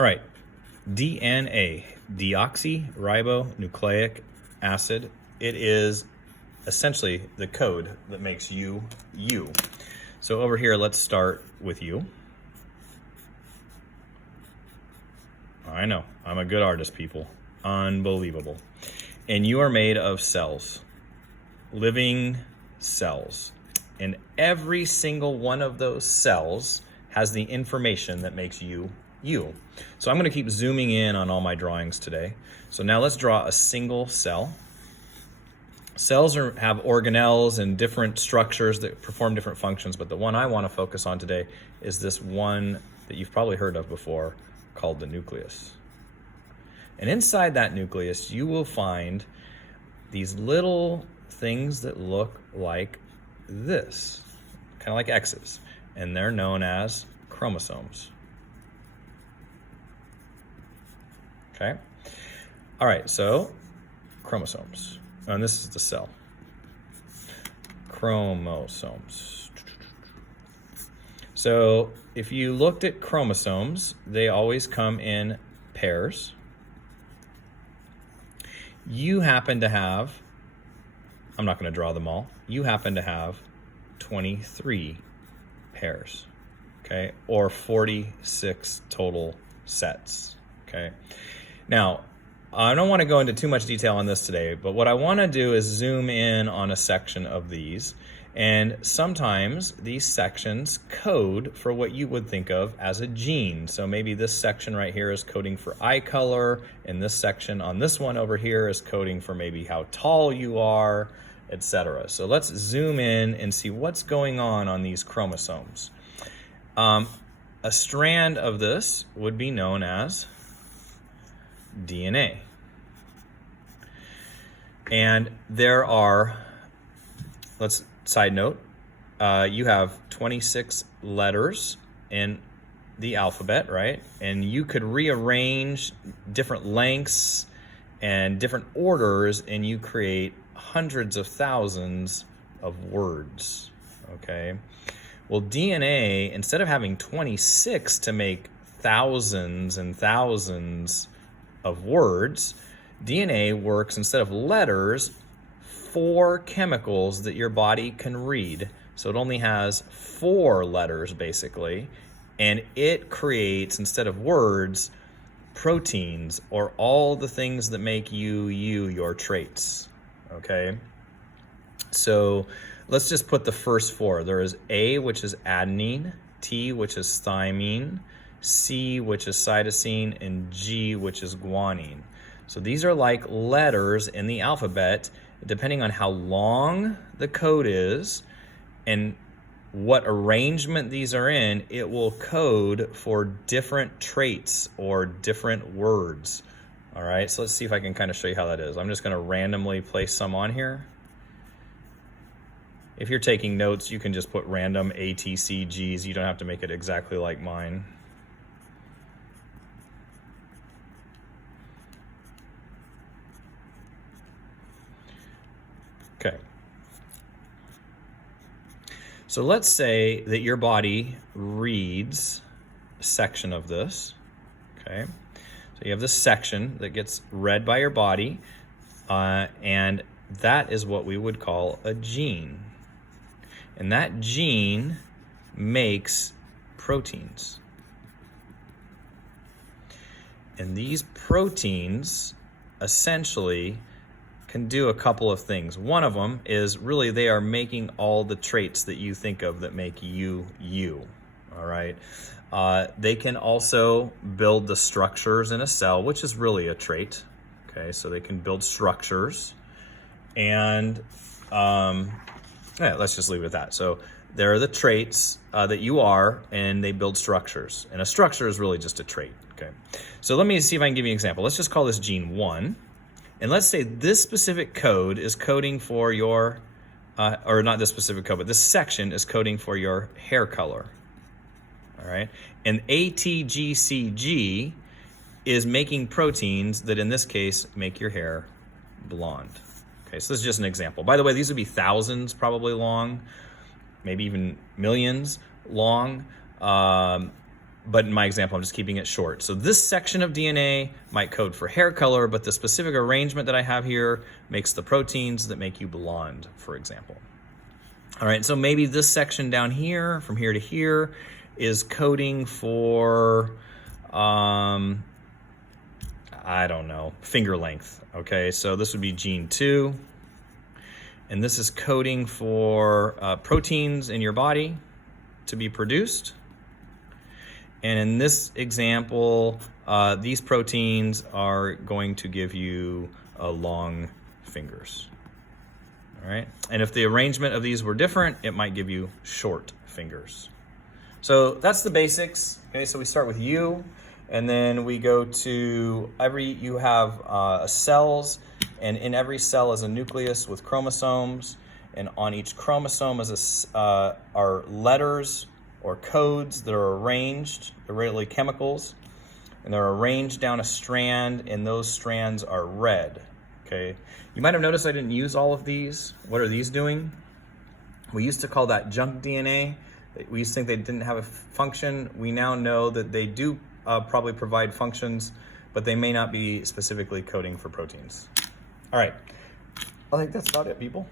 All right, DNA, deoxyribonucleic acid. It is essentially the code that makes you, you. So over here, let's start with you. I know, I'm a good artist, people. Unbelievable. And you are made of cells, living cells. And every single one of those cells has the information that makes you, you. So I'm gonna keep zooming in on all my drawings today. So now let's draw a single cell. Cells have organelles and different structures that perform different functions, but the one I want to focus on today is this one that you've probably heard of before called the nucleus. And inside that nucleus, you will find these little things that look like this, kind of like X's, and they're known as chromosomes. Okay? All right, so chromosomes. And this is the cell. Chromosomes. So if you looked at chromosomes, they always come in pairs. You happen to have, I'm not going to draw them all, you happen to have 23 pairs, okay, or 46 total sets, okay. Now, I don't want to go into too much detail on this today, but what I want to do is zoom in on a section of these. And sometimes these sections code for what you would think of as a gene. So maybe this section right here is coding for eye color, and this section on this one over here is coding for maybe how tall you are, etc. So let's zoom in and see what's going on these chromosomes. A strand of this would be known as DNA. And there are, side note, you have 26 letters in the alphabet, right? And you could rearrange different lengths and different orders, and you create hundreds of thousands of words, okay? Well, DNA, instead of having 26 to make thousands and thousands of words, DNA works, instead of letters, 4 chemicals that your body can read. So it only has 4 letters basically, and it creates, instead of words, proteins, or all the things that make you, your traits, okay? So let's just put the first 4. There is A, which is adenine, T, which is thymine, C, which is cytosine, and G, which is guanine. So these are like letters in the alphabet. Depending on how long the code is and what arrangement these are in, it will code for different traits or different words. All right, so let's see if I can kind of show you how that is. I'm just going to randomly place some on here. If you're taking notes, you can just put random A, T, C, Gs. You don't have to make it exactly like mine. Okay. So let's say that your body reads a section of this, okay? So you have this section that gets read by your body, and that is what we would call a gene. And that gene makes proteins. And these proteins essentially can do a couple of things. One of them is really they are making all the traits that you think of that make you, you, all right? They can also build the structures in a cell, which is really a trait, okay? So they can build structures, and yeah, let's just leave it at that. So there are the traits that you are, and they build structures. And a structure is really just a trait, okay? So let me see if I can give you an example. Let's just call this gene 1. And let's say this specific code is coding for your, or not this specific code, but this section is coding for your hair color, all right? And ATGCG is making proteins that in this case make your hair blonde. Okay, so this is just an example. By the way, these would be thousands probably long, maybe even millions long. but in my example, I'm just keeping it short. So this section of DNA might code for hair color, but the specific arrangement that I have here makes the proteins that make you blonde, for example. All right, so maybe this section down here, from here to here, is coding for, I don't know, finger length. Okay, so this would be gene 2. And this is coding for proteins in your body to be produced. And in this example, these proteins are going to give you long fingers. All right. And if the arrangement of these were different, it might give you short fingers. So that's the basics. Okay, so we start with you, and then we go to you have cells, and in every cell is a nucleus with chromosomes, and on each chromosome are letters or codes that are arranged. They're really chemicals, and they're arranged down a strand, and those strands are red. Okay, you might have noticed I didn't use all of these. What are these doing? We used to call that junk DNA. We used to think they didn't have a function. We now know that they do probably provide functions, but they may not be specifically coding for proteins. All right, I think that's about it, people.